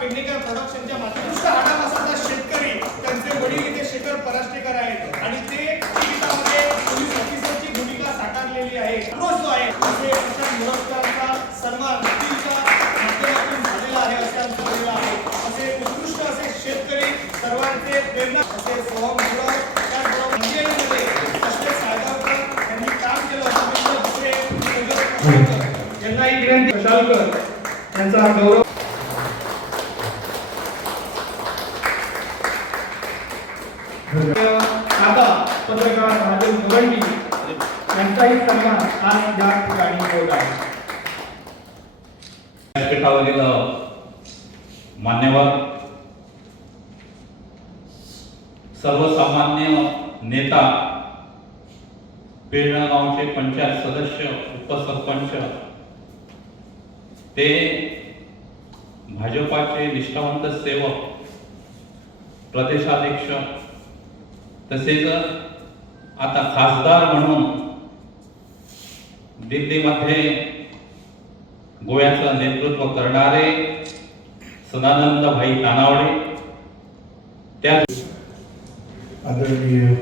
पेडणेकर प्रोडक्शनच्या माध्यमातून हाडापासाचा शेतकरी त्यांचे वडील इथे शेखर पराष्टेकर आहेत. आणि ते जीवितामध्ये पोलीस ऑफिसरची भूमिका साकारलेली आहे. रोज जो आहे असे प्रशांत मोरजकरांचा सन्मान वकीलच्या माध्यमातून झालेला आहे असे आमचं म्हणणं आहे. असे उत्कृष्ट असे शेतकरी सर्वांचे प्रेरणा असे मुरळ त्याचबरोबर अष्टे साळगावकर यांनी काम केलं. असे दुसरे यांनाही विनंती यांचा गौरव आता पत्रकार महादेव गवंडी यांचाही सन्मान आज या ठिकाणी होत आहे व्यासपीठावरील मान्यवर सर्वसामान्य नेता पेरणा गावचे पंचायत सदस्य उपसरपंच ते भाजपाचे निष्ठावंत सेवक प्रदेशाध्यक्ष तसेच आता खासदार म्हणून दिल्लीमध्ये गोव्याचं नेतृत्व करणारे सदानंद भाई तानावडे. त्या आदरणीय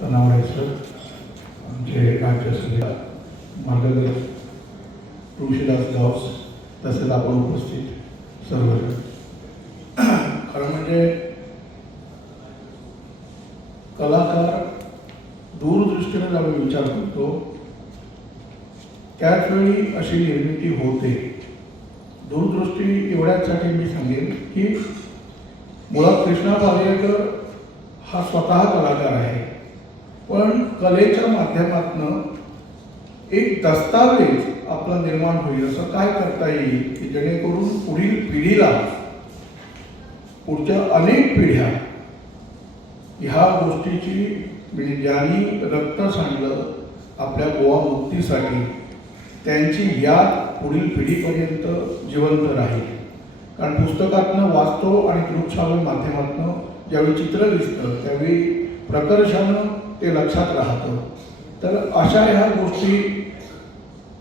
तनावडे सर आमचे राज्यसभेत मार्गदर्शक तुळशीदास गावस तसेच आपण उपस्थित सर्व खरं म्हणजे कलाकार दूरदृष्टीने जेव्हा विचार करतो त्याच वेळी अशी निर्मिती होते. दूरदृष्टी एवढ्यासाठी मी सांगेन की मुळात कृष्णा पालेकर हा स्वतः कलाकार आहे. पण कलेच्या माध्यमातनं एक दस्तावेज आपला निर्माण होईल. असं काय करता येईल? की जेणेकरून पुढील पिढीला पुढच्या अनेक पिढ्या ह्या गोष्टीची म्हणजे ज्यांनी रक्त सांडलं आपल्या गोवा मुक्तीसाठी. त्यांची याद पुढील पिढीपर्यंत जिवंत राहील. कारण पुस्तकातनं वाचतो आणि दृकश्राव्य माध्यमातनं ज्यावेळी चित्र दिसतं त्यावेळी प्रकर्षानं ते लक्षात राहतं. तर अशा ह्या गोष्टी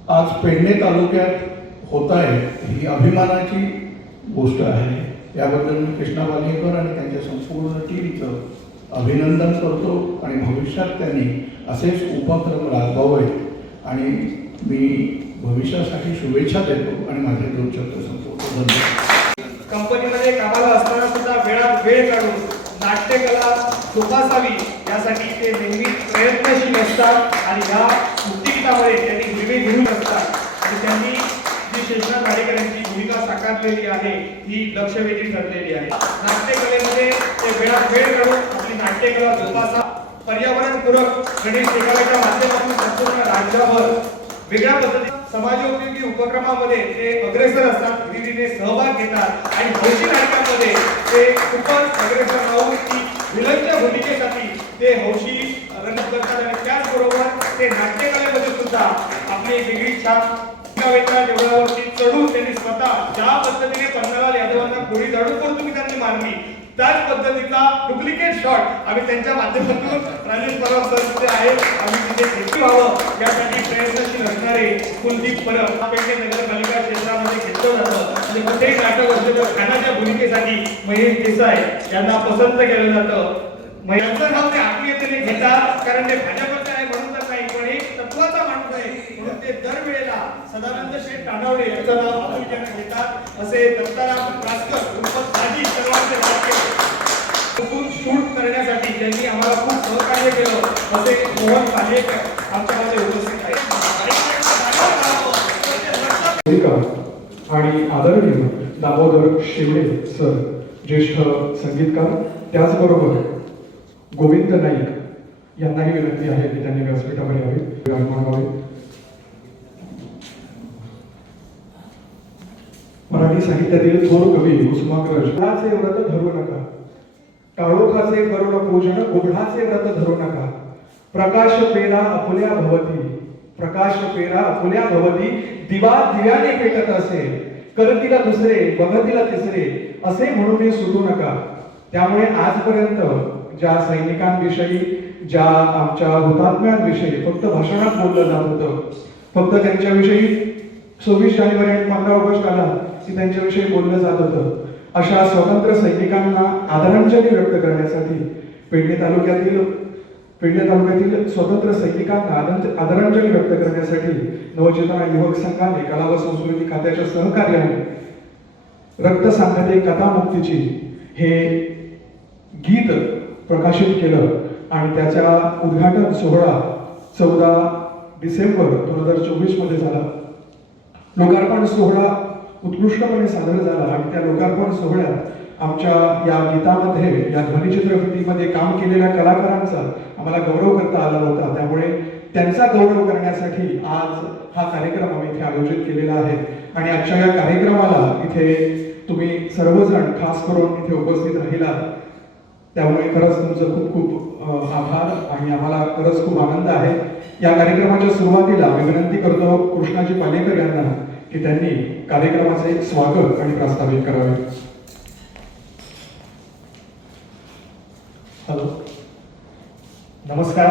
आज पेडणे तालुक्यात होत आहेत ही अभिमानाची गोष्ट आहे. याबद्दल मी कृष्णा वालेकर आणि त्यांच्या संपूर्ण टीमचं अभिनंदन करतो आणि भविष्यात त्यांनी असेच उपक्रम राबवावेत. आणि मी भविष्यासाठी शुभेच्छा देतो आणि माझे दोन शब्द संपवतो. धन्यवाद. कंपनीमध्ये कामाला असताना सुद्धा वेळात वेळ काढून नाट्यकला जोपासावी यासाठी ते नेहमी प्रयत्नशील असतात आणि या मुक्तिगीतामध्ये त्यांनी विवे घेऊन असतात. आणि त्यांनी जी शेषनाथ नाडेकर यांची भूमिका साकारलेली आहे ही लक्षवेधी ठरलेली आहे. नाट्यकलेमध्ये ते वेळात वेळ करून आपली नाट्यकला जोपासा. पर्यावरणपूरक गणेश शेखाराच्या माध्यमातून संपूर्ण राज्यावर वेगळ्या पद्धती समाजोपयोगी उपक्रमामध्ये ते अग्रेसर असतात. विधिने सहभाग घेतात. आणि भविष्य नाटकामध्ये ते खूपच अग्रेसर राहून ती विलनच्या भूमिकेसाठी ते हौशी रंगत करतात आणि त्याचबरोबर ते नाट्यकलेमध्ये सुद्धा आपली वेगळी छाप. देवळावरती चढून त्यांनी स्वतः ज्या पद्धतीने पन्नालाल यादवांना गोळी झाडून पण तुम्ही त्यांनी मारली त्याच पद्धतीचा डुप्लिकेट शॉट आम्ही त्यांच्या माध्यमातून राजेश परब सर तिथे आहे. आम्ही तिथे भेटी व्हावं यासाठी प्रयत्नशील असणारे कुलदीप परब पेठे नगरपालिका क्षेत्रामध्ये घेतलं जातं. आणि कुठेही नाटक असलं तर खानाच्या भूमिकेसाठी महेश देसाई यांना पसंत केलं जातं. यांचं नाव ते आत्मीयतेने घेतात कारण ते भाजपचे आहे म्हणून तर नाही पण एक तत्वाचा माणूस आहे. म्हणून ते दरवेळेला सदानंद शेठ तानावडे यांचं नाव आत्मीयतेने घेतात. असे दत्ताराम रासकर उर्फ साजी सर्वांचे वाक्य शूट करण्यासाठी त्यांनी आम्हाला खूप सहकार्य केलं. असे मोहन पालेकर आमच्यामध्ये उपस्थित आहेत. भूमिका आणि आदरणीय दामोदर शिवडे सर ज्येष्ठ संगीतकार त्याचबरोबर गोविंद नाईक यांनाही विनंती आहे की त्यांनी व्यासपीठावर यावे. विराजमान व्हावे. मराठी साहित्यातील थोर कवी कुसुमाग्रज "गुढाचे व्रत धरू नका. काळोखाचे करुण पूजन गुढाचे व्रत धरू नका. प्रकाश पेरा अपुल्या भवती. प्रकाश पेरा फुल्या भवती दिवा दिव्याने पेटत असेल करतीला दुसरे बघतीला तिसरे असे म्हणून सुटू नका. त्यामुळे आजपर्यंत ज्या सैनिकांविषयी ज्या आमच्या हुतात्म्यांविषयी फक्त भाषणात बोललं जात होतं फक्त त्यांच्याविषयी सव्वीस जानेवारी आणि पंधरा ऑगस्ट आला की त्यांच्याविषयी बोललं जात होतं अशा स्वतंत्र सैनिकांना आदरांजली व्यक्त करण्यासाठी पेडणे तालुक्यातील पेडणे तालुक्यातील स्वतंत्र सैनिकांना आदर- आदरांजली व्यक्त करण्यासाठी नवचेतना युवक संघाने कला व संस्कृती खात्याच्या सहकार्याने रक्त सांगते कथा मुक्तीची हे गीत प्रकाशित केलं आणि त्याचा उद्घाटन सोहळा चौदा डिसेंबर दोन हजार चोवीसमध्ये झाला. लोकार्पण सोहळा उत्कृष्टपणे सादर झाला आणि त्या लोकार्पण सोहळ्यात आमच्या या गीतामध्ये या ध्वनिचित्रकृतीमध्ये काम केलेल्या कलाकारांचा आम्हाला गौरव करता आला होता त्यामुळे त्यांचा गौरव करण्यासाठी आज हा कार्यक्रम आम्ही इथे आयोजित केलेला आहे. आणि आजच्या या कार्यक्रमाला इथे तुम्ही सर्वजण खास करून इथे उपस्थित राहिला त्यामुळे खरंच तुमचं खूप खूप आभार आणि आम्हाला खरंच खूप आनंद आहे. या कार्यक्रमाच्या सुरुवातीला मी विनंती करतो कृष्णाजी पालेकर यांना की त्यांनी कार्यक्रमाचे स्वागत आणि प्रस्तावित करावे. हॅलो. नमस्कार.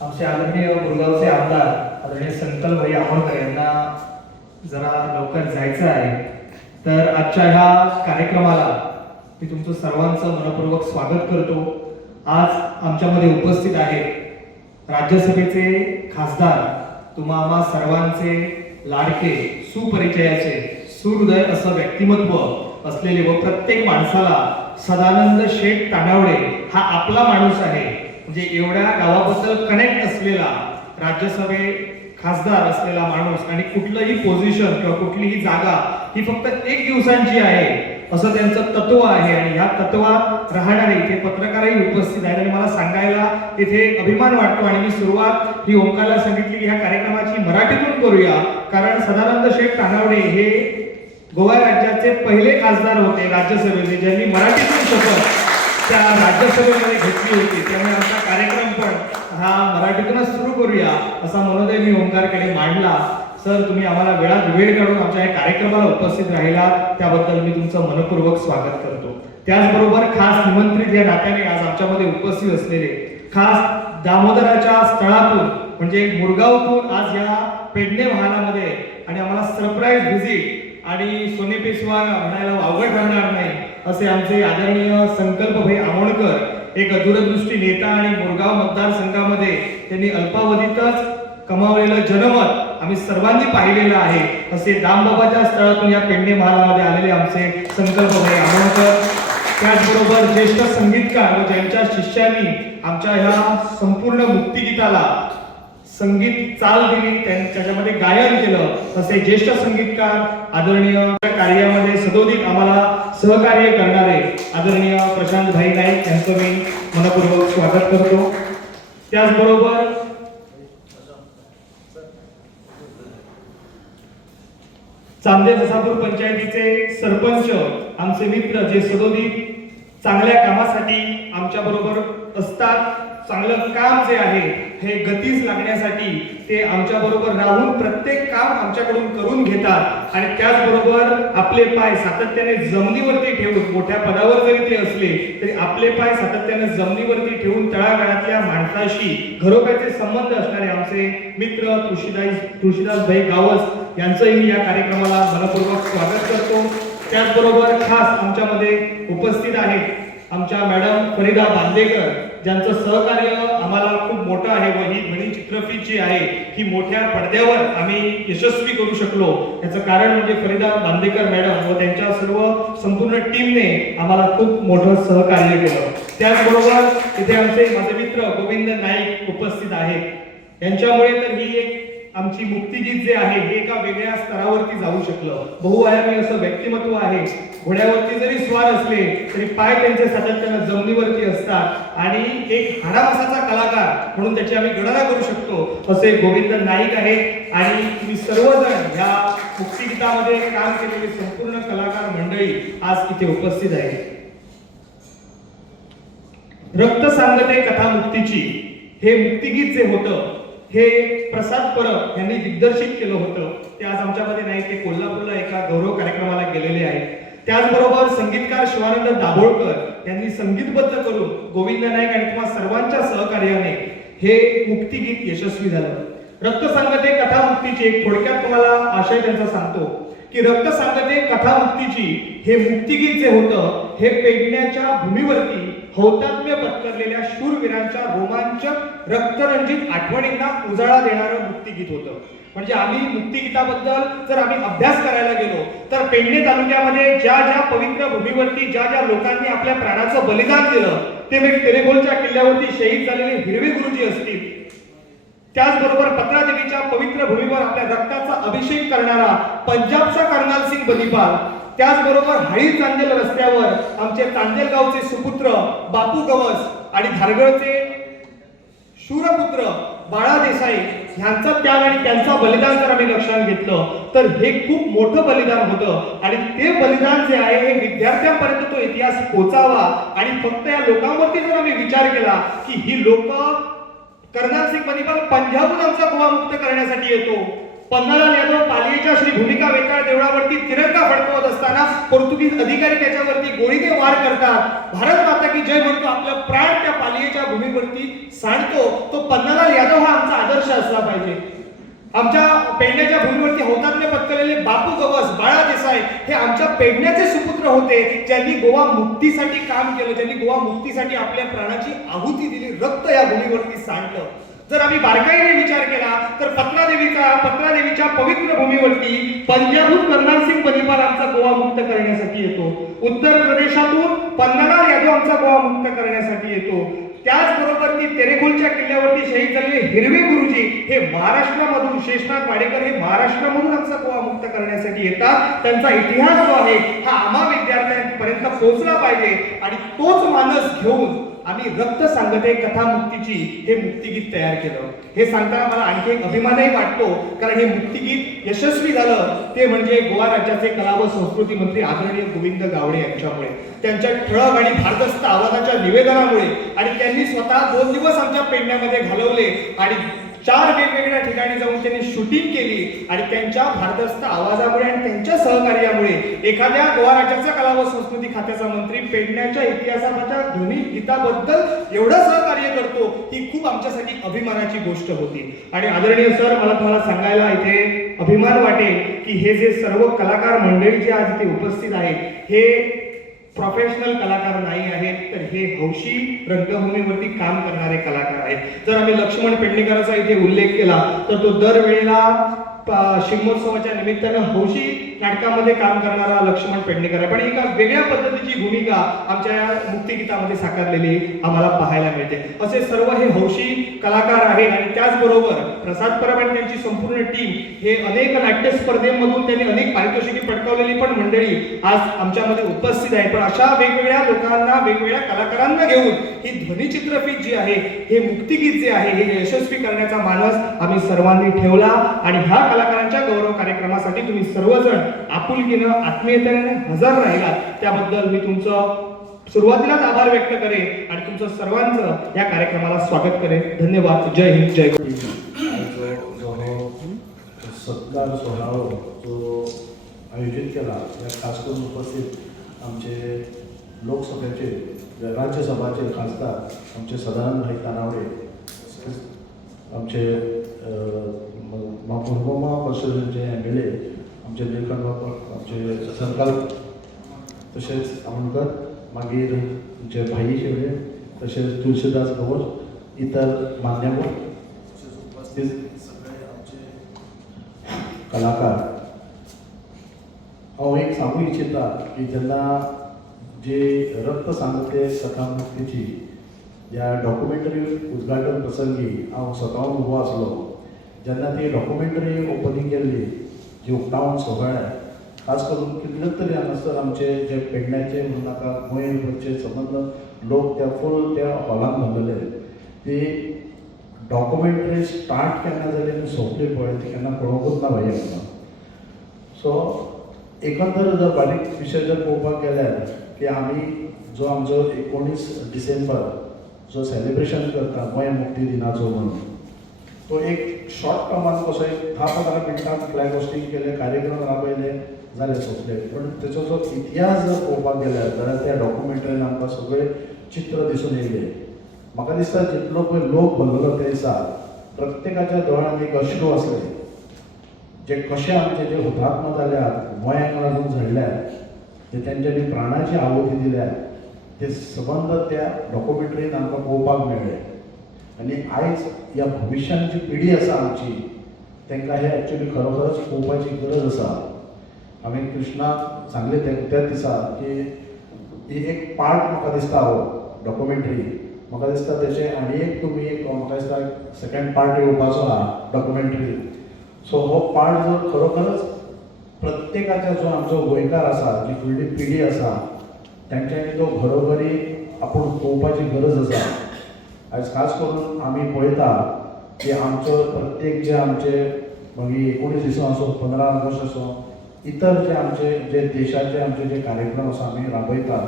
आमचे आदरणीय गुरगावचे आमदार आदरणीय संकल्प भाई आमोणकर यांना जरा लवकर जायचं आहे. तर आजच्या ह्या कार्यक्रमाला मी तुमचं सर्वांचं मनपूर्वक स्वागत करतो. आज आमच्यामध्ये उपस्थित आहेत राज्यसभेचे खासदार तुम्हा आम्हा सर्वांचे लाडके सुपरिचयाचे सुहृदय असं व्यक्तिमत्व असलेले व प्रत्येक माणसाला सदानंद शेठ तानावडे हा आपला माणूस आहे. म्हणजे एवढ्या गावाबद्दल कनेक्ट असलेला राज्यसभे खासदार असलेला माणूस आणि कुठलंही पोझिशन किंवा कुठलीही जागा ही फक्त एक दिवसांची आहे असं त्यांचं तत्व आहे. आणि ह्या तत्वात राहणारे इथे पत्रकारही उपस्थित आहेत. आणि मला सांगायला इथे अभिमान वाटतो. आणि मी सुरुवात ही ओंकारला सांगितली की ह्या कार्यक्रमाची मराठीतून करूया. कारण सदानंद शेठ कानावडे हे गोवा राज्याचे पहिले खासदार होते राज्यसभेचे ज्यांनी मराठीतून शपथ त्या राज्यसभेमध्ये घेतली होती. त्यामुळे आमचा कार्यक्रम पण हा मराठीतूनच सुरू करूया असा मनोदय मी ओंकारकडे मांडला. सर तुम्ही आम्हाला वेळात वेळ काढून आमच्या या कार्यक्रमाला उपस्थित राहिला त्याबद्दल मी तुमचं मनपूर्वक स्वागत करतो. त्याचबरोबर खास निमंत्रित या नात्याने आज आमच्यामध्ये उपस्थित असलेले खास दामोदराच्या स्थळातून म्हणजे मुरगावतून आज या पेडणे वाहनामध्ये आणि आम्हाला सरप्राईज व्हिजिट आणि सोने पेशवा म्हणायला अवघड ठरणार नाही असे आमचे आदरणीय संकल्प भाई आमोणकर एक दूरदृष्टी नेता आणि मुरगाव मतदारसंघामध्ये त्यांनी अल्पावधीतच कमावलेलं जनमत आम्ही सर्वांनी पाहिलेलं आहे असे दामबाबाच्या स्थळातून या पेडणे महालामध्ये आलेले आमचे संकल्प भाई आमोणकर. त्याचबरोबर ज्येष्ठ संगीतकार व ज्यांच्या शिष्यांनी आमच्या ह्या संपूर्ण मुक्तिगीताला संगीत चाल दिली त्यां- त्याच्यामध्ये गायन केलं. तसे ज्येष्ठ संगीतकार आदरणीय कार्यामध्ये सदोदित आम्हाला सहकार्य करणारे आदरणीय प्रशांत भाई नाईक यांचं मी मनपूर्वक स्वागत करतो. त्याचबरोबर चांदे जसापूर पंचायतीचे सरपंच आमचे मित्र जे सदोदित चांगल्या कामासाठी आमच्या बरोबर असतात. चांगलं काम जे आहे हे गतीस लागण्यासाठी ते आमच्या बरोबर राहून प्रत्येक काम आमच्याकडून करून घेतात. आणि त्याचबरोबर आपले पाय सातत्याने जमिनीवरती ठेवून मोठ्या पदावर जरी ते असले तरी आपले पाय सातत्याने जमिनीवरती ठेवून तळागाळातल्या माणसाशी घरोब्याचे संबंध असणारे आमचे मित्र तुळशीदास तुळशीदास भाई गावस यांचंही मी या कार्यक्रमाला मनपूर्वक स्वागत करतो. त्याचबरोबर खास आमच्यामध्ये उपस्थित आहेत आमच्या मॅडम फरीदा बांदेकर ज्यांचं सहकार्य आम्हाला खूप मोठं आहे व ही ध्वनी चित्रफित जी आहे ही मोठ्या पडद्यावर आम्ही यशस्वी करू शकलो. याचं कारण म्हणजे फरीदा बांदेकर मॅडम व त्यांच्या सर्व संपूर्ण टीमने आम्हाला खूप मोठं सहकार्य केलं. त्याचबरोबर इथे आमचे माझे मित्र गोविंद नाईक उपस्थित आहेत. यांच्यामुळे तर ही एक आमची मुक्तिगीत जे आहे हे एका वेगळ्या स्तरावरती जाऊ शकलं. बहुआयामी असं व्यक्तिमत्व आहे. घोड्यावरती जरी स्वार असले तरी पाय त्यांचे सातत्यानं जमिनीवरती असतात. आणि एक हाडामासाचा कलाकार म्हणून त्याची आम्ही गणना करू शकतो. असे गोविंद नाईक आहेत. आणि तुम्ही सर्वजण ह्या मुक्तिगीतामध्ये काम केलेले संपूर्ण कलाकार मंडळी आज इथे उपस्थित आहे रक्त सांगते कथा मुक्तीची. हे मुक्तिगीत जे होतं हे प्रसाद परब यांनी दिग्दर्शित केलं होतं. ते आज आमच्यामध्ये नाही ते कोल्हापूरला एका गौरव कार्यक्रमाला गेलेले आहेत. त्याचबरोबर संगीतकार शिवानंद दाभोळकर यांनी संगीतबद्ध करून गोविंद नाईक आणि तुम्हा सर्वांच्या सहकार्याने हे मुक्तिगीत यशस्वी झालं. रक्त सांगते कथा मुक्तीची एक थोडक्यात तुम्हाला आशय त्यांचा सांगतो की रक्त सांगते कथा मुक्तीची हे मुक्तिगीत जे होतं हे पेडण्याच्या भूमीवरती हौतात्म्य पत्करलेल्या शूरवीरांच्या रोमांचक रक्तरंजित आठवणींना उजाळा देणारं मुक्तिगीत होतं. म्हणजे आम्ही मुक्तिगीताबद्दल जर आम्ही अभ्यास करायला गेलो तर पेडणे तालुक्यामध्ये ज्या ज्या पवित्र भूमीवरती ज्या ज्या लोकांनी आपल्या प्राणाचं बलिदान दिलं ते म्हणजे तेरेगोलच्या किल्ल्यावरती शहीद झालेले हिरवे गुरुजी असतील. त्याचबरोबर पत्रादेवीच्या पवित्र भूमीवर आपल्या रक्ताचा अभिषेक करणारा पंजाबचा कर्नाल सिंग बलिपाल त्याचबरोबर हळी चांदेल रस्त्यावर आमचे चांदेल गावचे सुपुत्र बापू गवस आणि धारगळचे शूरपुत्र बाळा देसाई ह्यांचा त्याग आणि त्यांचा बलिदान जर आम्ही लक्षात घेतलं तर हे खूप मोठं बलिदान होतं. आणि ते बलिदान जे आहे हे विद्यार्थ्यांपर्यंत तो इतिहास पोचावा आणि फक्त या लोकांवरती जर आम्ही विचार केला की ही लोक कर्नाल सिंग मणिपाल पंजाबहून आमचा गोवा मुक्त करण्यासाठी येतो पन्नालाल यादव पालियेच्या श्री भूमिका वेताळ देवळावरती तिरंगा फडकवत असताना पोर्तुगीज अधिकारी त्याच्यावरती गोळीने वार करतात. भारत माता की जय म्हणतो आपलं प्राण त्या पालियेच्या भूमीवरती सांडतो. तो पन्नालाल यादव हा आमचा आदर्श असला पाहिजे. आमच्या पेडण्याच्या भूमीवरती हौतात्म्य पत्करलेले बापू गवस बाळा देसाई हे आमच्या पेडण्याचे सुपुत्र होते. ज्यांनी गोवा मुक्तीसाठी काम केलं ज्यांनी गोवा मुक्तीसाठी आपल्या प्राणाची आहुती दिली रक्त या भूमीवरती सांडलं. जर आम्ही बारकाईने विचार केला तर पत्रादेवीचा पत्रादेवीच्या पवित्र भूमीवरती पंजाबहून कर्नल सिंग बलिपाल आमचा गोवा मुक्त करण्यासाठी येतो. उत्तर प्रदेशातून पन्नालाल यादव आमचा गोवा मुक्त करण्यासाठी येतो. त्याचबरोबर ती तेरेखोलच्या किल्ल्यावरती शहीद झालेले हिरवे गुरुजी हे महाराष्ट्रामधून शेषनाथ वाडेकर हे महाराष्ट्रामधून आमचा गोवा मुक्त करण्यासाठी येतात. त्यांचा इतिहास जो आहे हा आम्हा विद्यार्थ्यांपर्यंत पोहोचला पाहिजे आणि तोच मानस घेऊन आम्ही रक्त सांगते कथा मुक्तीची हे मुक्तिगीत तयार केलं. हे सांगताना मला आणखी एक अभिमानही वाटतो कारण हे मुक्तिगीत यशस्वी झालं. ते म्हणजे गोवा राज्याचे कला व संस्कृती मंत्री आदरणीय गोविंद गावडे यांच्यामुळे. त्यांच्या ठळक आणि भारदस्त आवाजाच्या निवेदनामुळे आणि त्यांनी स्वतः दोन दिवस आमच्या पेंड्यामध्ये घालवले आणि चार वेगवेगळ्या ठिकाणी जाऊन त्यांनी शूटिंग केली आणि त्यांच्या भारदस्त आवाजामुळे आणि त्यांच्या सहकार्यामुळे एखाद्या गोवा राज्याचा कला व संस्कृती खात्याचा मंत्री पेडण्याच्या इतिहासाच्या ध्वनी गीताबद्दल एवढं सहकार्य करतो ही खूप आमच्यासाठी अभिमानाची गोष्ट होती. आणि आदरणीय सर मला तुम्हाला सांगायला इथे अभिमान वाटेल की हे जे सर्व कलाकार मंडळी जे आज इथे उपस्थित आहेत हे प्रोफेशनल कलाकार नाही आहेत तर हे हौशी रंगभूमीवरती काम करणारे कलाकार आहेत. जर आम्ही लक्ष्मण पेडणेकरांचा इथे उल्लेख केला तर तो दरवेळेला प- शिमोत्सवाच्या निमित्तानं हौशी नाटकामध्ये काम करणारा लक्ष्मण पेडणेकर आहे. पण एका वेगळ्या पद्धतीची भूमिका आमच्या या मुक्तिगीतामध्ये साकारलेली आम्हाला पाहायला मिळते. असे सर्व हे हौशी कलाकार आहेत आणि त्याचबरोबर प्रसाद परब आणि त्यांची संपूर्ण टीम हे अनेक नाट्य स्पर्धेमधून त्यांनी अनेक पारितोषिके पटकावलेली पण मंडळी आज आमच्यामध्ये उपस्थित आहे पण अशा वेगवेगळ्या लोकांना वेगवेगळ्या कलाकारांना घेऊन ही ध्वनिचित्रफित जी आहे हे मुक्तिगीत जे आहे हे यशस्वी करण्याचा मानस आम्ही सर्वांनी ठेवला. आणि ह्या कलाकारांच्या गौरव कार्यक्रमासाठी तुम्ही सर्वजण आपुलकीनं आत्मीयतेने हजर राहिला त्याबद्दल मी तुमचं सुरुवातीलाच आभार व्यक्त करेन आणि तुमचं सर्वांचं या कार्यक्रमाला स्वागत करेन. धन्यवाद. जय हिंद जय सत्कार सोहळा जो आयोजित केला या खास करून उपस्थित आमचे लोकसभेचे राज्यसभाचे खासदार आमचे सदानंद भाई आमचे मामा परिषदेचे एम एल ए आमचे निलकंठ बापा आमचे सरकार तसेच आमोणकर मागीर आमचे भाई शेवडे तसेच तुळशीदास गवस इतर मान्यवर उपस्थित सगळे आमचे कलाकार. हांव एक सांगू इच्छिता की जेन्ना जे रक्त सांगते कथा मुक्तीची ह्या डॉक्युमेंटरी उद्घाटन प्रसंगी हांव स्वताहून उबो आसलो. जेन्ना ती डॉक्युमेंटरी ओपनिंग केल्ली जी उक्तावण सोहळ्याक खास करून कितलेच तरी हांगासर आमचे जे पेडण्याचे म्हणून नाका गोंयभरचे संबंद लोक त्या फूल त्या हॉलान भरलेले ती डॉक्युमेंटरी स्टार्ट केन्ना जाली आनी सोंपली पळय ती केन्ना पळोवंकूच ना भाई आमकां सो एकंदर जर बारीक विशय जर पळोवपाक गेल्यार की आमी जो आमचो एकोणीस डिसेंबर जो सेलिब्रेशन करता गोंय मुक्ती दिनाचो म्हणून तो एक शॉर्ट टर्मान कसो एक धा पंदरा मिनटां फ्लॅग होस्टिंग केले कार्यक्रम राबयले जाले सोंपले. पण तेचो जो इतिहास जर पळोवपाक गेल्यार जाल्यार त्या डॉक्युमेंटरीन आमकां सगळे चित्र दिसून येयले. म्हाका दिसता जितलो पळय लोक भरलेलो त्या दिसा प्रत्येकाच्या दोळ्यांत एक अश्रू आसले. जे कशे आमचे जे हुतात्मा जाल्यात गोंयांक लागून झडल्यात जे तेंच्यांनी प्राणाची आहुती दिल्या ते सबंद त्या डॉक्युमेंटरीन आमकां पळोवपाक मेळ्ळे. आनी आयज ह्या भविष्यांची जी पिढी आसा आमची तांकां हे एक्चुली खरोखरच पळोवपाची गरज आसा हांवें कृष्णाक सांगलें त्या दिसा की ही एक पार्ट म्हाका दिसता हो डॉक्युमेंटरी म्हाका दिसता तेचे आनी एक तुमी एक म्हाका दिसता सेकंड पार्ट येवपाचो आहा डॉक्युमेंटरी सो हो पार्ट जर खरोखरच प्रत्येकाच्या जो आमचो गोंयकार आसा जी फुडली पिढी आसा तेंच्यांनी तो घरोघरी आपूण पळोवपाची गरज आसा आयज खास करून आमी पळयता की आमचो प्रत्येक जे आमचे मागीर एकोणीस दिसां असो पंदरा ऑगस्ट असो इतर जे आमचे जे देशाचे आमचे जे कार्यक्रम आसा आमी राबयता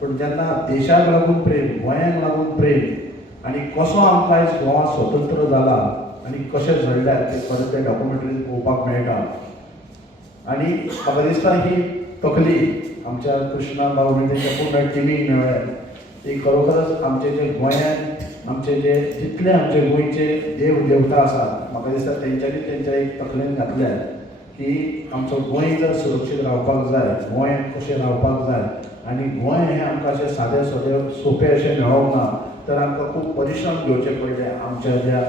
पूण जेन्ना देशाक लागून प्रेम गोंयाक लागून प्रेम आनी कसो आमकां आयज गोवा स्वतंत्र जाला आनी कशें झडल्यात ते खरें ते डॉक्युमेंटरीन पळोवपाक मेळटा आनी म्हाका दिसता ही तकली आमच्या कृष्णा बाबू तेंच्या पूर्ण टिमीक मेळ्ळ्या ती खरोखरच आमचे जे गोंयांत आमचे जे जितले आमचे गोंयचे देव देवता आसात म्हाका दिसता तेंच्यांनी तेंच्या एक तकलेन घातल्या की आमचो गोंय जर सुरक्षीत रावपाक जाय गोंय कशें रावपाक जाय आनी गोंय हें आमकां अशें सादें सोदें सोंपें अशें मेळोंक ना तर आमकां खूब परिश्रम घेवचे पडले आमच्या ज्या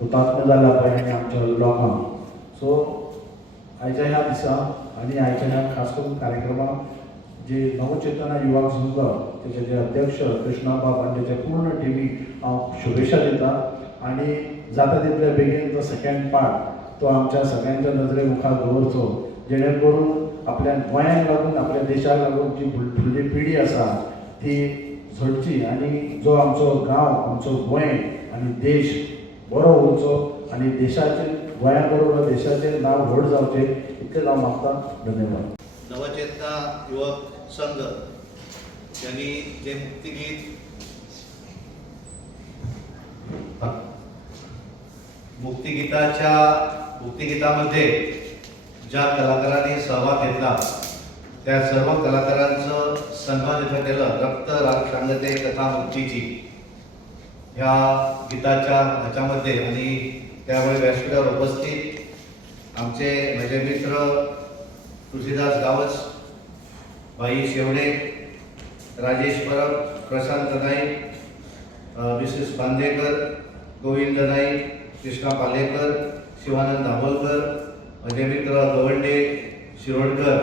हुतात्म जाला पळय आनी आमच्या लोकांक. सो आयच्या ह्या दिसा आनी आयच्या ह्या खास करून कार्यक्रमाक जे नवचेतना युवक संघ तेचे जे अध्यक्ष कृष्णा बाब पूर्ण टिमीक हांव शुभेच्छा दिता आनी जाता तितले बेगीन तो सेकंड पार्ट तो आमच्या सगळ्यांच्या नजरे मुखार दवरचो जेणे करून आपल्या गोंयांक लागून आपल्या देशाक लागून जी फुडली पिढी आसा ती झडची आनी जो आमचो गांव आमचो गोंय आनी देश बरो उरचो आनी देशाचे गोंया बरोबर देशाचें नांव व्हड जावचें इतलें हांव मागता धन्यवाद. नवचेतना युवक संघ. त्यांनी जे मुक्तिगीत मुक्तिगीताच्या मुक्तिगीतामध्ये ज्या कलाकारांनी सहभाग घेतला त्या सर्व कलाकारांचं सन्मान इथं केलं रक्त राक्षांगते कथा मुक्तीची ह्या गीताच्या ह्याच्यामध्ये आणि त्यावेळी व्यासपीठावर उपस्थित आमचे माझे मित्र तुळशीदास गावस भाई शेवडे राजेश परब प्रशांत नाईक विशेष बांदेकर गोविंद नाईक कृष्णा पालेकर शिवानंद दाभोलकर माझे गवंडे शिरोडकर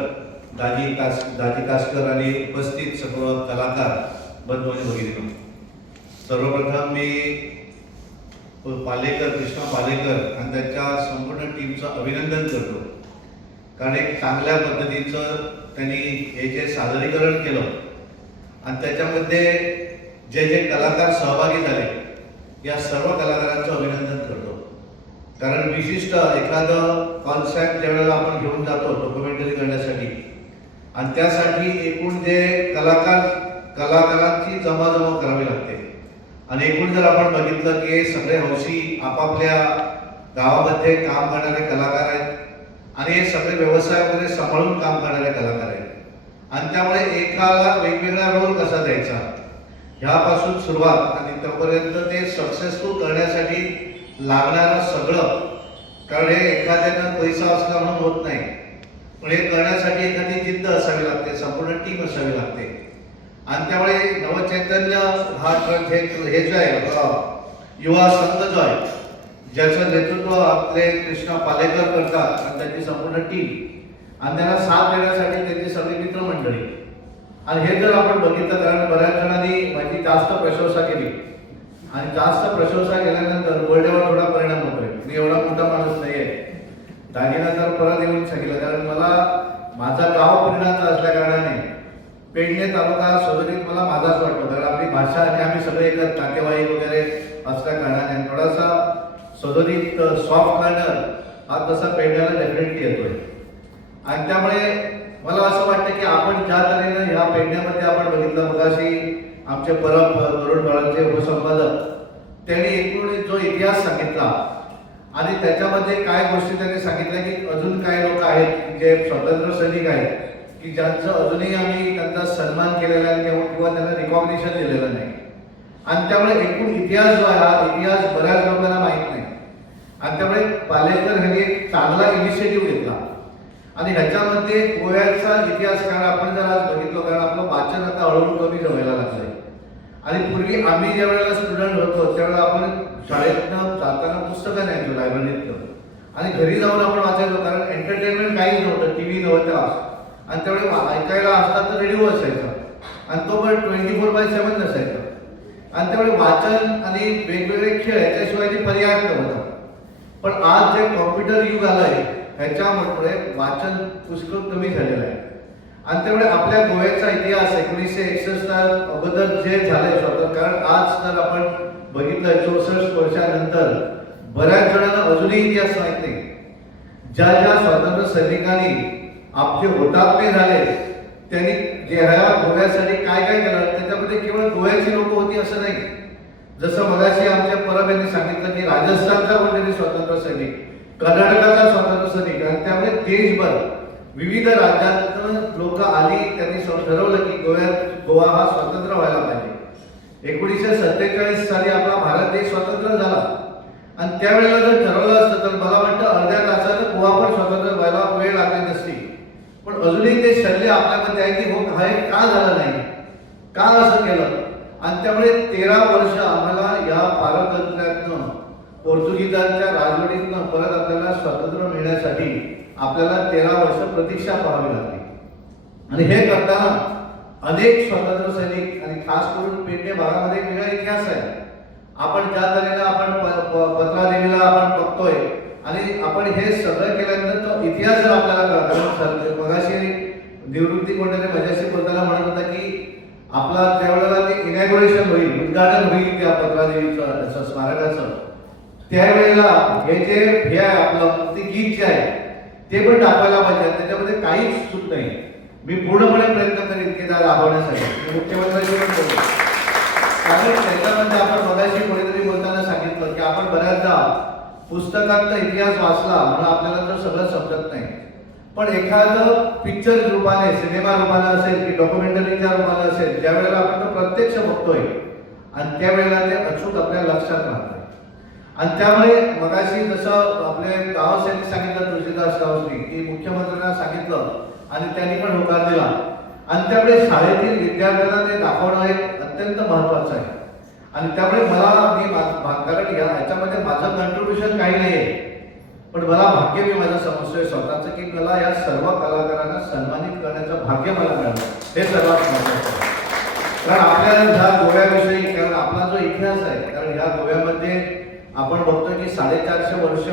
दाजी कास दाजी कासकर आणि उपस्थित सर्व कलाकार बंधू आणि भगिनी सर्वप्रथम मी पालेकर कृष्णा पालेकर आणि त्यांच्या संपूर्ण टीमचं अभिनंदन करतो. कारण एक चांगल्या पद्धतीचं त्यांनी हे जे सादरीकरण केलं आणि त्याच्यामध्ये जे जे कलाकार सहभागी झाले या सर्व कलाकारांचं अभिनंदन करतो. कारण विशिष्ट एखादं कॉन्सेप्ट ज्यावेळेला आपण घेऊन जातो डॉक्युमेंटरी करण्यासाठी आणि त्यासाठी एकूण जे कलाकार कलाकारांची जमाजमा करावी लागते. आणि एकूण जर आपण बघितलं की सगळे हौशी आपापल्या गावामध्ये काम करणारे कलाकार आहेत आणि हे सगळे व्यवसायामध्ये सांभाळून काम करणारे कलाकार आणि त्यामुळे एकाला वेगवेगळा रोल कसा द्यायचा? ह्यापासून सुरुवात. आणि तोपर्यंत ते सक्सेसफुल करण्यासाठी लागणारं सगळं. कारण हे एखाद्यानं पैसा असला म्हणून होत नाही. पण हे करण्यासाठी एखादी जिद्द असावी लागते संपूर्ण टीम असावी लागते. आणि त्यामुळे नवचैतन्य हा ट्रक हे हे जो आहे युवा संघ जो आहे ज्याचं नेतृत्व आपले कृष्णा पालेकर करतात आणि त्यांची संपूर्ण टीम आणि त्यांना साथ देण्यासाठी त्यांची सगळी मित्रमंडळी. आणि हे जर आपण बघितलं कारण बऱ्याच जणांनी माझी जास्त प्रशंसा केली. आणि जास्त प्रशंसा केल्यानंतर वर्ल्डवर थोडा परिणाम होतोय. मी एवढा मोठा माणूस नाही आहे. दागिना तर परत येऊन सांगितलं कारण मला माझा गाव परिणामचा असल्या कारणाने पेडणे तालुका सदरीत मला माझाच वाटतो. कारण आपली भाषा आणि आम्ही सगळे एकत्र नातेवाईक वगैरे असल्या कारणाने थोडासा सदरीत सॉफ्ट कॉर्नर हा तसा पेडण्याला डेफिनेटली येतोय. आणि त्यामुळे मला असं वाटतं की आपण ज्या तऱ्हेनं ह्या पेंड्यामध्ये आपण बघितलं मगाशी आमचे परब तरुण बाळांचे उपसंपादक त्यांनी एकूण जो इतिहास सांगितला आणि त्याच्यामध्ये काय गोष्टी त्यांनी सांगितल्या की अजून काय लोक आहेत जे स्वतंत्र सैनिक आहेत की ज्यांचं अजूनही आम्ही त्यांचा सन्मान केलेला आहे किंवा किंवा त्यांना रिकॉग्निशन दिलेलं नाही. आणि त्यामुळे एकूण इतिहास जो आहे हा इतिहास बऱ्याच लोकांना माहीत नाही. आणि त्यामुळे पालेकर ह्यांनी एक चांगला इनिशिएटिव्ह घेतला. आणि ह्याच्यामध्ये गोव्याचा इतिहास कारण आपण जर आज बघितलो कारण आपलं वाचन आता हळूहळू कमी व्हायला लागलंय. आणि पूर्वी आम्ही ज्या वेळेला स्टुडंट होतो त्यावेळेला आपण शाळेतनं जाताना पुस्तकं न्यायचो लायब्ररीतनं आणि घरी जाऊन आपण वाचायचो कारण एंटरटेनमेंट काहीच नव्हतं टी व्ही नव्हता. आणि त्यावेळी ऐकायला असला तर रेडिओ असायचा. आणि तो पण ट्वेंटी फोर बाय सेवन नसायचा आणि त्यावेळी वाचन आणि वेगवेगळे खेळ याच्याशिवाय ते पर्याय नव्हता. पण आज जे कॉम्प्युटर युग आलंय ह्याच्यामुळे वाचन पुष्कळ कमी झालेलं आहे. आणि त्यामुळे आपल्या गोव्याचा इतिहास एकोणीसशे एकसष्ट अगोदर जे झालंय स्वतः कारण आज तर आपण बघितलं चौसष्ट वर्षानंतर बऱ्याच जणांना अजूनही इतिहास माहीत नाही. ज्या ज्या स्वातंत्र्य सैनिकांनी आपले हुतात्मे झाले त्यांनी जे ह्या गोव्यासाठी काय काय केलं त्याच्यामध्ये केवळ गोव्याची लोक होती असं नाही. जसं मगाशी आमच्या परब यांनी सांगितलं की राजस्थानचा पण त्यांनी स्वातंत्र्य सैनिक कर्नाटकाचा स्वातंत्र्य सैनिक आणि त्यामुळे देशभर विविध राज्यात लोक आली त्यांनी ठरवलं की गोव्यात गोवा हा स्वतंत्र व्हायला पाहिजे. एकोणीसशे सत्तेचाळीस साली आपला भारत देश स्वतंत्र झाला. आणि त्यावेळेला जर ठरवलं असतं तर मला वाटतं अर्ध्या तासात गोवा पण स्वतंत्र व्हायला वेळ लागली नसती. पण अजूनही ते शल्य आपल्यामध्ये आहे की हो हा का झालं नाही. का असं केलं. आणि त्यामुळे तेरा वर्ष आम्हाला या पारतंत्र्यातनं पोर्तुगीजांच्या राजवटीतनं परत आपल्याला स्वातंत्र्य मिळण्यासाठी आपल्याला तेरा वर्ष प्रतीक्षा पाहावी लागली. आणि हे करताना अनेक स्वातंत्र्य सैनिक आणि खास करून पेटणे भागामध्ये एक वेगळा इतिहास आहे. आपण ज्या तऱ्हेला आपण प- प- पत्रादेवीला आपण बघतोय आणि आपण हे सगळं केल्यानंतर तो इतिहास जर आपल्याला कळला मगाशी निवृत्ती कोणत्या माझ्याशी बोलताना म्हणत होता की आपला त्यावेळेला ते इनॅग्युरेशन होईल उद्घाटन होईल त्या पत्रादेवीचं असं स्मारकाचं त्यावेळेला हे जे हे आहे आपलं ते गीत जे आहे ते पण दाखवायला पाहिजे. त्याच्यामध्ये काहीच चूक नाही. मी पूर्णपणे प्रयत्न करीन की त्या राबवण्यासाठी मुख्यमंत्र्यांनी पण बोलतो कारण त्याच्यामध्ये आपण मगाशी कोणीतरी बोलताना सांगितलं की आपण बऱ्याचदा पुस्तकातला इतिहास वाचला म्हणून आपल्याला तर सगळं समजत नाही. पण एखादं पिक्चर रूपाने सिनेमा रूपाने असेल की डॉक्युमेंटरीच्या रूपाने असेल ज्या वेळेला आपण तो प्रत्यक्ष बघतोय आणि त्यावेळेला ते अचूक आपल्या लक्षात राहतं. आणि त्यामुळे मगाशी जसं आपले गावसेनी सांगितलं तुळशीदास गावसनी की मुख्यमंत्र्यांना सांगितलं आणि त्यांनी पण होकार दिला. आणि त्यामुळे शाळेतील विद्यार्थ्यांना ते दाखवणं हे अत्यंत महत्वाचं आहे. आणि त्यामुळे मला मी कारण या ह्याच्यामध्ये माझं कंट्रीब्युशन काही नाही आहे पण मला भाग्य मी माझं समजतोय स्वतःचं की मला या सर्व कलाकारांना सन्मानित करण्याचं भाग्य मला मिळालं. हे सर्वात महत्वाचं कारण आपल्या ह्या गोव्याविषयी कारण आपला जो इतिहास आहे कारण ह्या गोव्यामध्ये आपण बघतोय की साडेचारशे वर्ष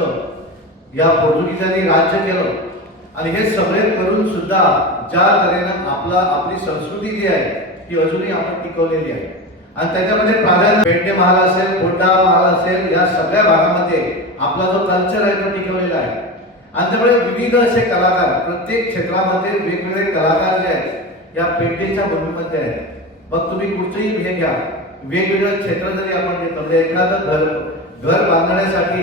या पोर्तुगीजांनी राज्य केलं. आणि हे सगळे करून सुद्धा ज्या तऱ्हेनं आपला आपली संस्कृती जी आहे ती अजूनही आपण टिकवलेली आहे. आणि त्याच्यामध्ये प्राधान्य पेडणे महाल असेल कोंडा महाल असेल या सगळ्या भागामध्ये आपला जो कल्चर आहे तो टिकवलेला आहे. आणि त्यामुळे विविध असे कलाकार प्रत्येक क्षेत्रामध्ये वेगवेगळे कलाकार जे आहेत या पेंटेच्या भूमीमध्ये आहेत. मग तुम्ही कुठचंही हे घ्या. वेगवेगळं क्षेत्र जरी आपण घेतलं म्हणजे एखादं घर घर बांधण्यासाठी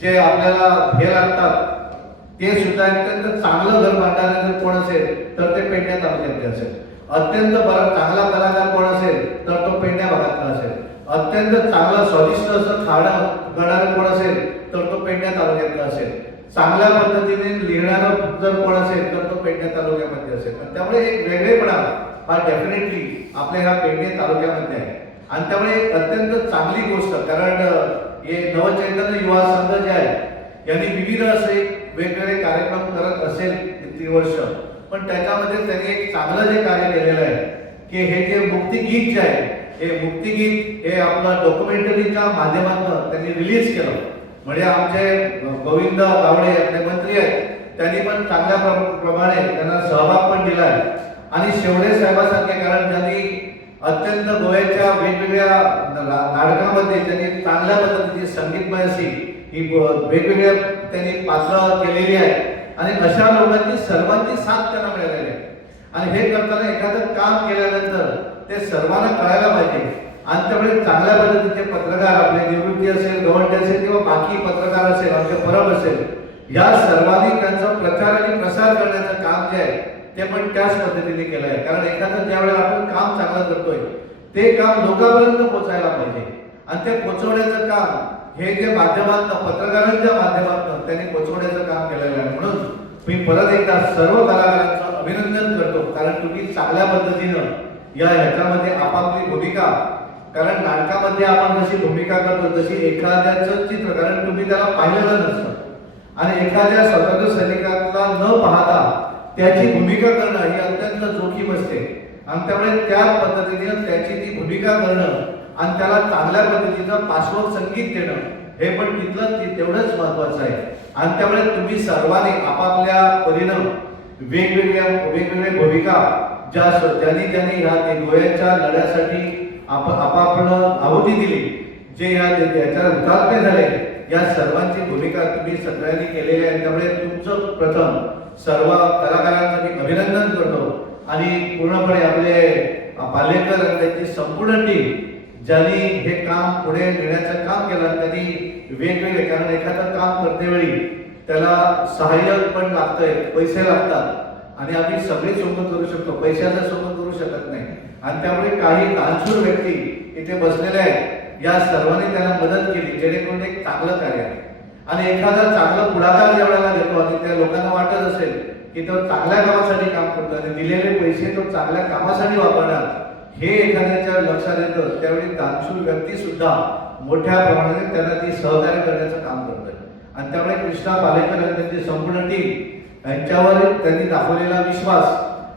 जे आपल्याला हे लागतात ते सुद्धा अत्यंत चांगलं घर बांधायला जर कोण असेल तर ते पेडण्या तालुक्यातले असेल. अत्यंत बरा चांगला कलाकार कोण असेल तर तो पेडण्या भागातला असेल. अत्यंत चांगलं स्वादिष्ट असं खाणं करणारं कोण असेल तर तो पेडण्या तालुक्यातला असेल. चांगल्या पद्धतीने लिहिणारं जर कोण असेल तर तो पेडण्या तालुक्यामध्ये असेल. त्यामुळे एक वेगळेपणा हा डेफिनेटली आपल्या ह्या पेडणे तालुक्यामध्ये आहे. आणि त्यामुळे एक अत्यंत चांगली गोष्ट कारण हे नवचैतन्य युवा संघ जे आहे यांनी विविध असे वेगवेगळे कार्यक्रम करत असेल किती वर्ष. पण त्याच्यामध्ये त्यांनी एक चांगलं जे कार्य केलेलं आहे की हे जे मुक्तिगीत जे आहे हे मुक्तिगीत हे आपलं डॉक्युमेंटरीच्या माध्यमातून त्यांनी रिलीज केलं. म्हणजे आमचे गोविंद गावडे आपले मंत्री आहेत त्यांनी पण चांगल्या प्र- प्रमाणे त्यांना सहभाग पण दिला आहे. आणि शेवडे साहेबासारखे कारण त्यांनी अत्यंत गोव्याच्या वेगवेगळ्या नाटकामध्ये त्यांनी चांगल्या पद्धतीची संगीतमय अशी ही वेगवेगळ्या त्यांनी पात्र केलेली आहे. आणि अशा लोकांची सर्वांची साथ त्यांना मिळालेली आहे. आणि हे करताना एखादं काम केल्यानंतर ते सर्वांना कळायला पाहिजे. आणि त्यामुळे चांगल्या पद्धतीचे पत्रकार आपले निवृत्ती असेल गवंडी असेल किंवा बाकी पत्रकार असेल आमचे परब असेल या सर्वांनी त्यांचा प्रचार आणि प्रसार करण्याचं काम जे आहे ते पण त्याच पद्धतीने केलं आहे कारण एखादं ज्यावेळेला आपण काम चांगलं करतोय ते काम लोकांपर्यंत पोहोचायला पाहिजे. आणि ते पोचवण्याचं काम हे जे माध्यमातनं पत्रकारांच्या माध्यमातून त्यांनी पोचवण्याचं काम केलेलं आहे. म्हणून मी परत एकदा सर्व कलाकारांचं अभिनंदन करतो. कारण तुम्ही चांगल्या पद्धतीनं या ह्याच्यामध्ये आपापली भूमिका कारण नाटकामध्ये आपण जशी भूमिका करतो तशी एखाद्याचं चित्र कारण तुम्ही त्याला पाहिलेलं नसतं. आणि एखाद्या स्वतंत्र सैनिकाला न पाहता त्याची भूमिका करणं ही अत्यंत जोखीम असते. आणि त्यामुळे त्या पद्धतीने त्याची ती भूमिका करणं आणि त्याला चांगल्या पद्धतीचं पार्श्व संगीत देणं हे पण तिथलं तेवढंच महत्वाचं आहे. आणि त्यामुळे तुम्ही सर्वांनी आपापल्या परिणाम वेगवेगळ्या वेगवेगळ्या भूमिका ज्या ज्यांनी ज्यांनी ह्या ते गोव्याच्या लढ्यासाठी आप आपापलं आहुती दिली जे ह्या याच्या हुतात्मे झाले या सर्वांची भूमिका तुम्ही सगळ्यांनी केलेली आहे. त्यामुळे तुमचं प्रथम सर्व कलाकारांचं मी अभिनंदन करतो. आणि पूर्णपणे आपले पालेकर त्यांची संपूर्ण टीम ज्यांनी हे काम पुढे नेण्याचं काम केलं त्यांनी वेगवेगळे कारण एखादं काम करतेवेळी त्याला सहाय्य पण लागतंय पैसे लागतात. आणि आम्ही सगळे सोबत करू शकतो पैशाचं सोबत करू शकत नाही. आणि त्यामुळे काही दानशूर व्यक्ती इथे बसलेले आहेत. या सर्वांनी त्याला मदत केली जेणेकरून एक चांगलं कार्य आहे. आणि एखादा चांगला पुढाकार ज्या वेळेला घेतो आणि त्या लोकांना वाटत असेल की तो चांगल्या कामासाठी काम करतो आणि दिलेले पैसे तो चांगल्या कामासाठी वापरणार हे एखाद्याच्या लक्षात येतं. त्यावेळी दानशूर व्यक्ती सुद्धा मोठ्या प्रमाणात त्यांना ती सहकार्य करण्याचं काम करतोय आणि त्यामुळे कृष्णा पालेकर आणि त्यांची संपूर्ण टीम यांच्यावर त्यांनी दाखवलेला विश्वास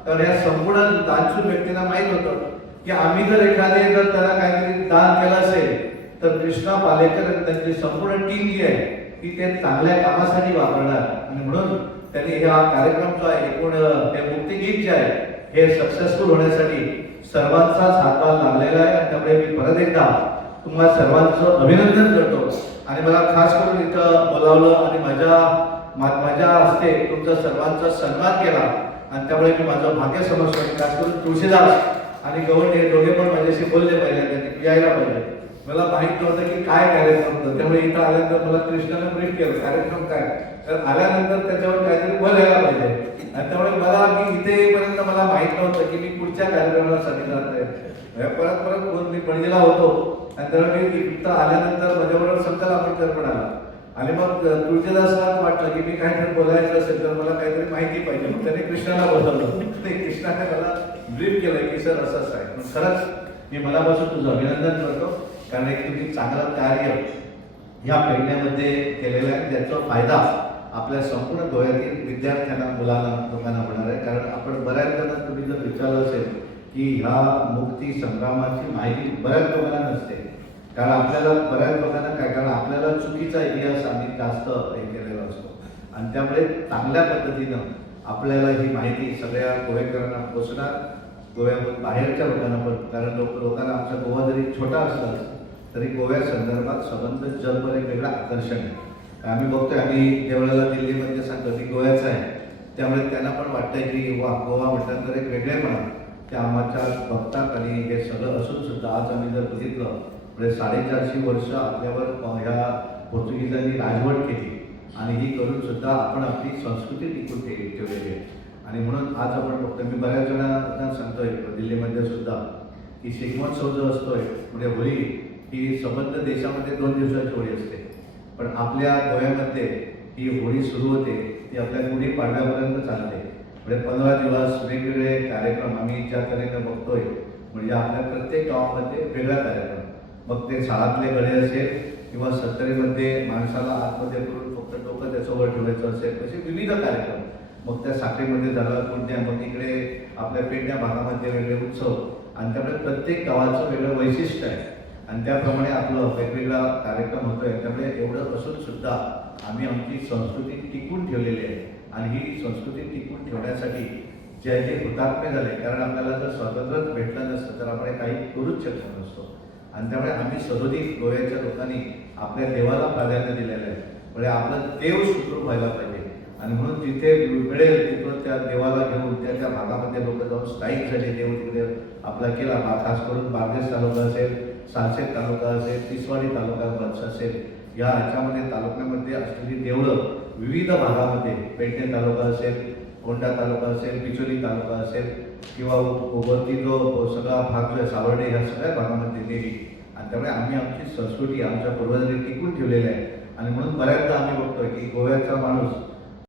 तर या संपूर्ण दानशूर व्यक्तींना माहीत होतं की आम्ही जर एखादे जर त्याला काहीतरी दान केलं असेल तर कृष्णा पालेकर आणि त्यांची संपूर्ण टीम जी आहे ती ते चांगल्या कामासाठी वापरणार. आणि म्हणून त्यांनी हा कार्यक्रम जो आहे एकूण हे मुक्तिगीत जे आहे हे सक्सेसफुल होण्यासाठी सर्वांचाच हातभार लागलेला आहे. आणि त्यामुळे मी परत एकदा तुम्हाला सर्वांचं अभिनंदन करतो. आणि मला खास करून इथं बोलावलं आणि माझ्या मा- माझ्या हस्ते तुमचा सर्वांचा सन्मान केला. आणि त्यामुळे मी माझं भाग्य समजतो. खास करून तुळशीदास आणि गवंडे हे दोघे पण माझ्याशी बोलले पाहिजे. त्यांनी यायला पाहिजे. मला माहीत नव्हतं की काय कार्यक्रम होतं. त्यामुळे इथं आल्यानंतर मला कृष्णाने ब्रीफ केलं. कार्यक्रम काय? तर आल्यानंतर त्याच्यावर काहीतरी बोलायला पाहिजे. आणि त्यामुळे मला मी इथे येईपर्यंत मला माहीत नव्हतं की मी पुढच्या कार्यक्रमाला जात आहे. म्हणजे परत परत बोल मी पणजीला होतो. आणि त्यामुळे मी इथं आल्यानंतर माझ्याबरोबर संत आंबेडकर पण आला. आणि मग तुळशीदासला वाटलं की मी काहीतरी बोलायचं असेल तर मला काहीतरी माहिती पाहिजे. मग त्याने कृष्णाला बोलवलं. ते कृष्णाने मला ब्रीफ केलं की सर असं आहे. पण खरंच मी मनापासून तुझं अभिनंदन करतो. कारण एक तुम्ही चांगलं कार्य ह्या पेडण्यामध्ये केलेलं आहे. त्याचा फायदा आपल्या संपूर्ण गोव्यातील विद्यार्थ्यांना मुलांना लोकांना होणार आहे. कारण आपण बऱ्याच जणांना तुम्ही जर विचारलं असेल की ह्या मुक्ती संग्रामाची माहिती बऱ्याच लोकांना नसते. कारण आपल्याला बऱ्याच लोकांना काय कारण आपल्याला चुकीचा इतिहास आम्ही जास्त हे केलेला असतो. आणि त्यामुळे चांगल्या पद्धतीनं आपल्याला ही माहिती सगळ्या गोवेकरांना पोचणार गोव्यामधून बाहेरच्या लोकांना पण. कारण लोक लोकांना आमचा गोवा जरी छोटा असला तरी गोव्या संदर्भात संबंध जगभर एक वेगळं आकर्षण आहे. आम्ही बघतोय आम्ही ज्यावेळेला दिल्लीमध्ये सांगतो की गोव्याचं आहे. त्यामुळे त्यांना पण वाटतंय की वा गोवा म्हटल्यानंतर एक वेगळेपणा ते आम्हाच्या बघतात आणि हे सगळं असून सुद्धा आज आम्ही जर बघितलं म्हणजे साडेचारशे वर्ष आपल्यावर ह्या पोर्तुगीजांनी राजवट केली. आणि ही करून सुद्धा आपण आपली संस्कृती टिकून ठेवलेली आहे. आणि म्हणून आज आपण बघतोय मी बऱ्याच जणांना सांगतोय दिल्लीमध्ये सुद्धा की शिगमोत्सव जो असतोय म्हणजे होळी ही संबंध देशामध्ये दोन दिवसाची होळी असते. पण आपल्या गोव्यामध्ये ही होळी सुरू होते ती आपल्या गुढी पाडव्यापर्यंत चालते. म्हणजे पंधरा दिवस वेगवेगळे कार्यक्रम आम्ही ज्या तऱ्हेने बघतोय म्हणजे आपल्या प्रत्येक गावामध्ये वेगळा कार्यक्रम. मग ते शाळातले गळे असेल किंवा सत्तरीमध्ये माणसाला आतमध्ये करून फक्त डोकं त्याच्यावर ठेवायचं असेल असे विविध कार्यक्रम. मग त्या साखरेमध्ये झालं कोणत्या मग इकडे आपल्या पेंड्या भागामध्ये वेगळे उत्सव. आणि त्यामुळे प्रत्येक गावाचं वेगळं वैशिष्ट्य आहे. आणि त्याप्रमाणे आपलं वेगवेगळा कार्यक्रम होतोय. त्यामुळे एवढं असून सुद्धा आम्ही आमची संस्कृती टिकून ठेवलेली आहे. आणि ही संस्कृती टिकून ठेवण्यासाठी जे जे हुतात्मे झाले कारण आपल्याला जर स्वातंत्र्यच भेटलं नसतं तर आपण काही करूच शकत नसतो. आणि त्यामुळे आम्ही सदोदित गोव्याच्या लोकांनी आपल्या देवाला प्राधान्य दिलेलं आहे. म्हणजे आपलं देव सुखरूप व्हायला पाहिजे. आणि म्हणून जिथे मिळेल तिथं त्या देवाला घेऊन त्या त्या भागामध्ये लोक जाऊन स्थायिक झाले देव तिकडे आपला केला. खास करून बार्देश तालुका असेल सालसेत तालुका असेल तिसवाडी तालुका बंच असेल या ह्याच्यामध्ये तालुक्यामध्ये असलेली देवळं विविध भागामध्ये पेडणे तालुका असेल कोंडा तालुका असेल बिचोली तालुका असेल किंवा उभरती जो सगळा भाग जो आहे सावर्डे ह्या सगळ्या भागामध्ये देवी आणि त्यामुळे आम्ही आमची संस्कृती आमच्या पूर्वजांनी टिकून ठेवलेली आहे. आणि म्हणून बऱ्याचदा आम्ही बघतोय की गोव्याचा माणूस